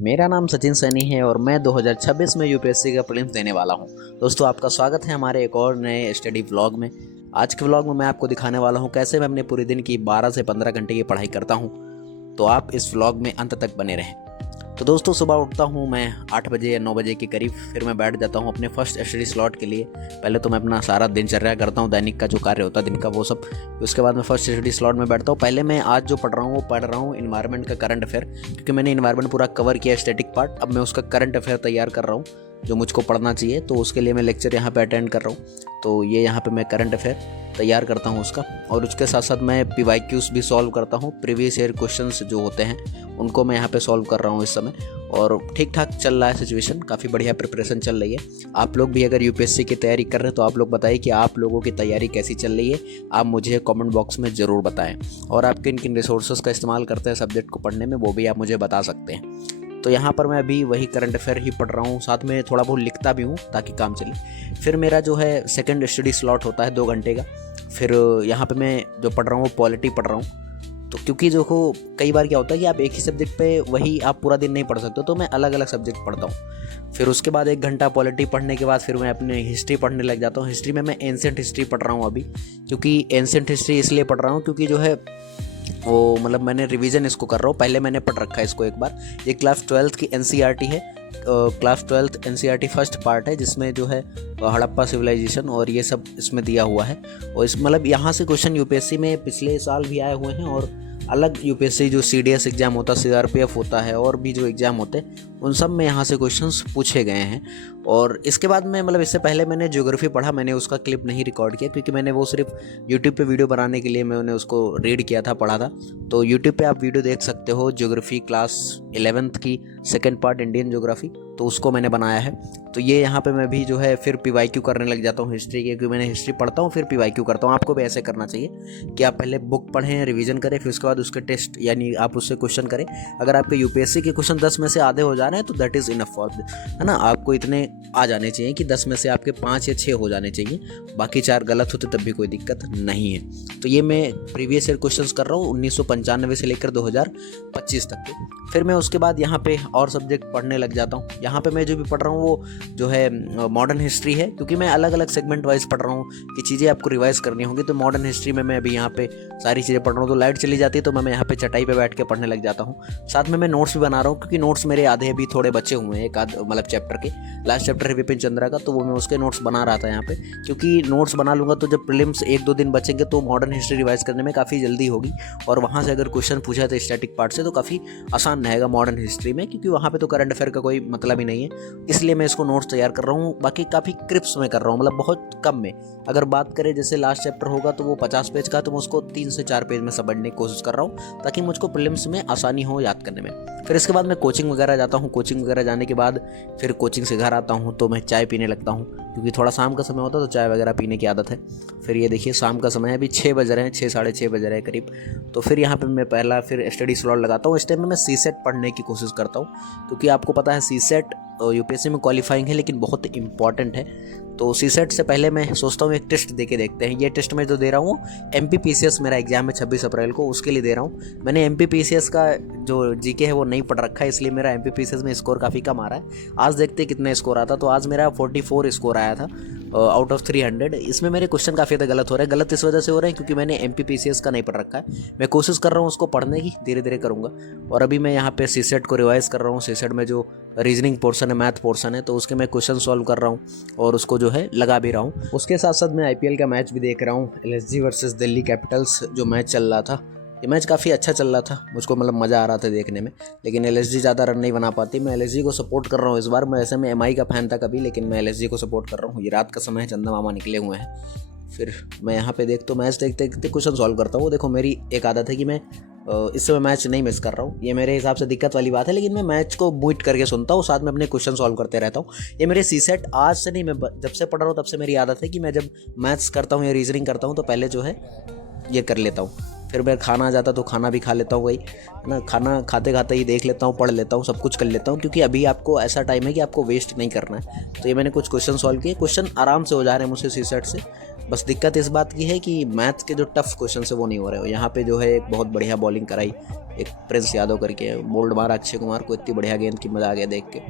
मेरा नाम सचिन सैनी है और मैं 2026 में यूपीएससी का प्रीलिम्स देने वाला हूं। दोस्तों, आपका स्वागत है हमारे एक और नए स्टडी व्लॉग में। आज के व्लॉग में मैं आपको दिखाने वाला हूं कैसे मैं अपने पूरे दिन की 12 से 15 घंटे की पढ़ाई करता हूं। तो आप इस व्लॉग में अंत तक बने रहें। तो दोस्तों, सुबह उठता हूँ मैं 8 बजे या 9 बजे के करीब। फिर मैं बैठ जाता हूँ अपने फर्स्ट स्टडी स्लॉट के लिए। पहले तो मैं अपना सारा दिनचर्या करता हूँ, दैनिक का जो कार्य होता है दिन का वो सब। उसके बाद मैं फर्स्ट स्टडी स्लॉट में बैठता हूँ। पहले मैं आज जो पढ़ रहा हूँ वो पढ़ रहा हूँ इन्वायरमेंट का करंट अफेयर, क्योंकि मैंने इन्वायरमेंट पूरा कवर किया स्टैटिक पार्ट। अब मैं उसका करंट अफेयर तैयार कर रहा हूँ जो मुझको पढ़ना चाहिए। तो उसके लिए मैं लेक्चर यहाँ पे अटेंड कर रहा हूँ। तो ये यहाँ पे मैं करंट अफेयर तैयार करता हूँ उसका, और उसके साथ साथ मैं PYQs भी सॉल्व करता हूँ। प्रीवियस ईयर क्वेश्चंस जो होते हैं उनको मैं यहाँ पे सॉल्व कर रहा हूँ इस समय। और ठीक ठाक चल रहा है सिचुएशन, काफ़ी बढ़िया प्रिपरेशन चल रही है। आप लोग भी अगर यूपीएससी की तैयारी कर रहे हैं तो आप लोग बताइए कि आप लोगों की तैयारी कैसी चल रही है। आप मुझे कमेंट बॉक्स में ज़रूर बताएं, और आप किन किन रिसोर्सेज का इस्तेमाल करते हैं सब्जेक्ट को पढ़ने में वो भी आप मुझे बता सकते हैं। तो यहाँ पर मैं अभी वही करंट अफेयर ही पढ़ रहा हूँ, साथ में थोड़ा बहुत लिखता भी हूँ ताकि काम चले। फिर मेरा जो है सेकंड स्टडी स्लॉट होता है 2 घंटे का। फिर यहाँ पे मैं जो पढ़ रहा हूँ वो पॉलिटी पढ़ रहा हूँ। तो क्योंकि देखो कई बार क्या होता है कि आप एक ही सब्जेक्ट पे वही आप पूरा दिन नहीं पढ़ सकते, तो मैं अलग अलग सब्जेक्ट पढ़ता हूँ। फिर उसके बाद 1 घंटा पॉलिटी पढ़ने के बाद फिर मैं अपने हिस्ट्री पढ़ने लग जाता हूँ। हिस्ट्री में मैं एंशिएंट हिस्ट्री पढ़ रहा हूँ अभी, क्योंकि एंशिएंट हिस्ट्री इसलिए पढ़ रहा हूँ क्योंकि जो है वो मतलब मैंने रिवीजन इसको कर रहा हूँ। पहले मैंने पढ़ रखा है इसको एक बार। ये क्लास 12th की NCERT है। Class 12th NCERT first part है, जिसमें जो है हड़प्पा सिविलाइजेशन और ये सब इसमें दिया हुआ है। और इस मतलब यहाँ से क्वेश्चन यूपीएससी में पिछले साल भी आए हुए हैं, और अलग यूपीएससी जो CDS एग्ज़ाम होता है, CRPF होता है, और भी जो एग्ज़ाम होते हैं उन सब में यहाँ से क्वेश्चंस पूछे गए हैं। और इसके बाद में मतलब इससे पहले मैंने ज्योग्राफी पढ़ा। मैंने उसका क्लिप नहीं रिकॉर्ड किया क्योंकि मैंने वो सिर्फ यूट्यूब पे वीडियो बनाने के लिए मैंने उसको रीड किया था, पढ़ा था। तो यूट्यूब पे आप वीडियो देख सकते हो, ज्योग्राफी क्लास 11th की सेकेंड पार्ट इंडियन ज्योग्राफी, तो उसको मैंने बनाया है। तो ये यहाँ पे मैं भी जो है फिर PYQ करने लग जाता हूँ हिस्ट्री के, क्योंकि मैंने हिस्ट्री पढ़ता हूँ फिर PYQ करता हूँ। आपको भी ऐसे करना चाहिए कि आप पहले बुक पढ़ें, रिवीजन करें, फिर उसके बाद उसके टेस्ट यानी आप उससे क्वेश्चन करें। अगर आपके यूपीएससी के क्वेश्चन 10 में से आधे हो जा रहे हैं तो दैट इज़ इनफ फॉर, है ना। आपको इतने आ जाने चाहिए कि 10 में से आपके 5 या 6 हो जाने चाहिए, बाकी 4 गलत होते तब भी कोई दिक्कत नहीं है। तो ये मैं प्रीवियस ईयर क्वेश्चंस कर रहा हूँ 1995 से लेकर 2025 तक के। फिर मैं उसके बाद यहाँ पे और सब्जेक्ट पढ़ने लग जाता हूँ। यहाँ पे मैं जो भी पढ़ रहा हूँ वो जो है मॉडर्न हिस्ट्री है, क्योंकि मैं अलग अलग सेगमेंट वाइज पढ़ रहा हूँ कि चीज़ें आपको रिवाइज करनी होंगी। तो मॉडर्न हिस्ट्री में मैं अभी यहाँ पे सारी चीज़ें पढ़ रहा हूँ। तो लाइट चली जाती है तो मैं यहाँ पे चटाई पे बैठ के पढ़ने लग जाता हूँ। साथ में मैं नोट्स भी बना रहा हूँ, क्योंकि नोट्स मेरे आधे अभी थोड़े बचे हुए हैं, एक आध मतलब चैप्टर के। लास्ट चैप्टर है विपिन चंद्रा का, तो वो मैं उसके नोट्स बना रहा था यहाँ पे। क्योंकि नोट्स बना लूँगा तो जब प्रीलिम्स 1-2 दिन बचेंगे तो मॉडर्न हिस्ट्री रिवाइज करने में काफ़ी जल्दी होगी, और वहाँ से अगर क्वेश्चन पूछा तो स्टैटिक पार्ट से तो काफ़ी आसान रहेगा मॉडर्न हिस्ट्री में, क्योंकि वहाँ पे तो करंट अफेयर का कोई मतलब ही नहीं है। इसलिए मैं इसको नोट्स तैयार कर रहा हूँ। बाकी काफ़ी क्रिप्स में कर रहा हूँ, मतलब बहुत कम में। अगर बात करें जैसे लास्ट चैप्टर होगा तो वो 50 पेज का, तो मैं उसको 3 से 4 पेज में समझने की कोशिश कर रहा हूँ ताकि मुझको प्रीलिम्स में आसानी हो याद करने में। फिर इसके बाद मैं कोचिंग वगैरह जाता हूँ। कोचिंग वगैरह जाने के बाद फिर कोचिंग से घर आता हूँ तो मैं चाय पीने लगता हूँ, क्योंकि थोड़ा शाम का समय होता है तो चाय वगैरह पीने की आदत है। फिर ये देखिए शाम का समय है, अभी 6 बज रहे हैं, 6 साढ़े 6 बज रहे हैं करीब। तो फिर यहाँ पे मैं पहला फिर स्टडी स्लॉट लगाता हूँ। इस टाइम में मैं CSET पढ़ने की कोशिश करता हूँ, क्योंकि आपको पता है CSET यूपीएससी में क्वालिफाइंग है लेकिन बहुत इंपॉर्टेंट है। तो CSET से पहले मैं सोचता हूँ एक टेस्ट दे के देखते हैं। ये टेस्ट मैं जो दे रहा हूँ MPPCS, मेरा एग्जाम है 26 अप्रैल को, उसके लिए दे रहा हूँ। मैंने MPPCS का जो GK है वो नहीं पढ़ रखा है, इसलिए मेरा MPPCS में स्कोर काफ़ी कम आ रहा है। आज देखते हैं कितना स्कोर आता। तो आज मेरा 44 स्कोर आया था आउट ऑफ 300। इसमें मेरे क्वेश्चन काफ़ी ज़्यादा गलत हो रहे हैं। गलत इस वजह से हो रहे हैं क्योंकि मैंने MPPCS का नहीं पढ़ रखा है। मैं कोशिश कर रहा हूँ उसको पढ़ने की, धीरे धीरे करूँगा। और अभी मैं यहाँ पे CSET को रिवाइज कर रहा हूँ। CSET में जो रीजनिंग पोर्शन है, मैथ पोर्शन है, तो उसके मैं क्वेश्चन सॉल्व कर रहा हूँ और उसको जो है लगा भी रहा हूँ। उसके साथ साथ मैं IPL का मैच भी देख रहा हूँ, LSG वर्सेस दिल्ली कैपिटल्स जो मैच चल रहा था। ये मैच काफ़ी अच्छा चल रहा था, मुझको मतलब मज़ा आ रहा था देखने में। लेकिन LSG ज़्यादा रन नहीं बना पाती। मैं LSG को सपोर्ट कर रहा हूँ इस बार। मैं ऐसे में MI का फ़ैन था कभी, लेकिन मैं LSG को सपोर्ट कर रहा हूँ। ये रात का समय है, चंदा मामा निकले हुए हैं। फिर मैं यहाँ पे मैच देखते देखते क्वेश्चन सॉल्व करता हूँ। देखो मेरी एक आदत है कि मैं इस समय मैच नहीं मिस कर रहा हूँ। ये मेरे हिसाब से दिक्कत वाली बात है, लेकिन मैं मैच को म्यूट करके सुनता हूँ, साथ में अपने क्वेश्चन सॉल्व करते रहता हूँ। ये मेरे CSET आज से नहीं, मैं जब से पढ़ रहा हूँ तब से मेरी आदत है कि मैं जब मैथ्स करता हूँ या रीजनिंग करता हूँ तो पहले जो है ये कर लेता हूँ। फिर मैं खाना आ जाता तो खाना भी खा लेता हूँ, वही ना, खाना खाते खाते ही देख लेता हूँ, पढ़ लेता हूँ, सब कुछ कर लेता हूँ, क्योंकि अभी आपको ऐसा टाइम है कि आपको वेस्ट नहीं करना है। तो ये मैंने कुछ क्वेश्चन सॉल्व किए। क्वेश्चन आराम से हो जा रहे हैं मुझसे CSET से। बस दिक्कत इस बात की है कि मैथ के जो टफ क्वेश्चन है वो नहीं हो रहे हो। यहाँ पे जो है एक बहुत बढ़िया बॉलिंग कराई एक प्रिंस यादव करके, बोल्ड मारा अक्षय कुमार को, इतनी बढ़िया गेंद की मज़ा आ गया देख के।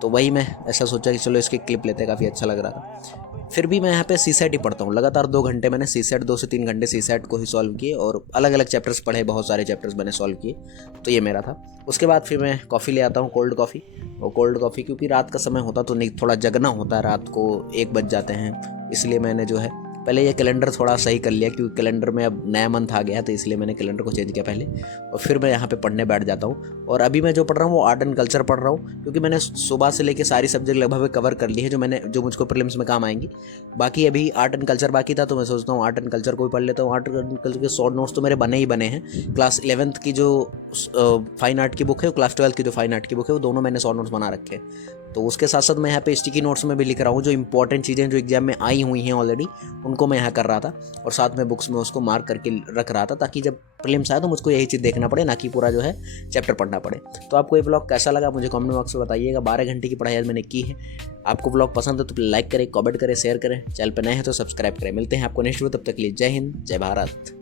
तो वही मैं ऐसा सोचा कि चलो इसकी क्लिप लेते, काफ़ी अच्छा लग रहा था। फिर भी मैं यहाँ पे सी सेट ही पढ़ता हूँ लगातार। 2 घंटे मैंने सी सेट, 2 से 3 घंटे सी सेट को ही सॉल्व किए और अलग अलग चैप्टर्स पढ़े, बहुत सारे चैप्टर्स मैंने सॉल्व किए। तो ये मेरा था। उसके बाद फिर मैं कॉफ़ी ले आता हूँ, कोल्ड कॉफ़ी। और कोल्ड कॉफ़ी क्योंकि रात का समय होता तो नहीं, थोड़ा जगना होता है, रात को 1 बज जाते हैं, इसलिए मैंने जो है पहले ये कैलेंडर थोड़ा सही कर लिया, क्योंकि कैलेंडर में अब नया मंथ आ गया है, तो इसलिए मैंने कैलेंडर को चेंज किया पहले। और फिर मैं यहाँ पे पढ़ने बैठ जाता हूँ। और अभी मैं जो पढ़ रहा हूँ वो आर्ट एंड कल्चर पढ़ रहा हूँ, क्योंकि मैंने सुबह से लेके सारी सब्जेक्ट लगभग कवर कर ली है जो मुझको प्रीलिम्स में काम आएंगी। बाकी अभी आर्ट एंड कल्चर बाकी था, तो मैं सोचता हूँ आर्ट एंड कल्चर को भी पढ़ लेता हूँ। आर्ट एंड कल्चर के शॉर्ट नोट्स तो मेरे बने ही बने हैं। क्लास 11th की जो फाइन आर्ट की बुक है, क्लास 12th की जो फाइन आर्ट की बुक है, वो दोनों मैंने शॉर्ट नोट्स बना रखे हैं। तो उसके साथ साथ मैं यहाँ पे स्टिकी नोट्स में भी लिख रहा हूँ, जो इंपॉर्टेंट चीज़ें जो एग्जाम में आई हुई हैं ऑलरेडी, उनको मैं यहाँ कर रहा था। और साथ में बुक्स में उसको मार्क करके रख रहा था, ताकि जब प्रीलिम्स आए तो मुझको यही चीज़ देखना पड़े, ना कि पूरा जो है चैप्टर पढ़ना पड़े। तो आपको ये ब्लॉग कैसा लगा मुझे कमेंट बॉक्स में बताइएगा। 12 घंटे की पढ़ाई आज मैंने की है। आपको ब्लॉग पसंद है तो लाइक करें, कमेंट करें, शेयर करें। चैनल पर नए हैं तो सब्सक्राइब करें। मिलते हैं आपको नेक्स्ट वीडियो, तब तक के लिए जय हिंद, जय भारत।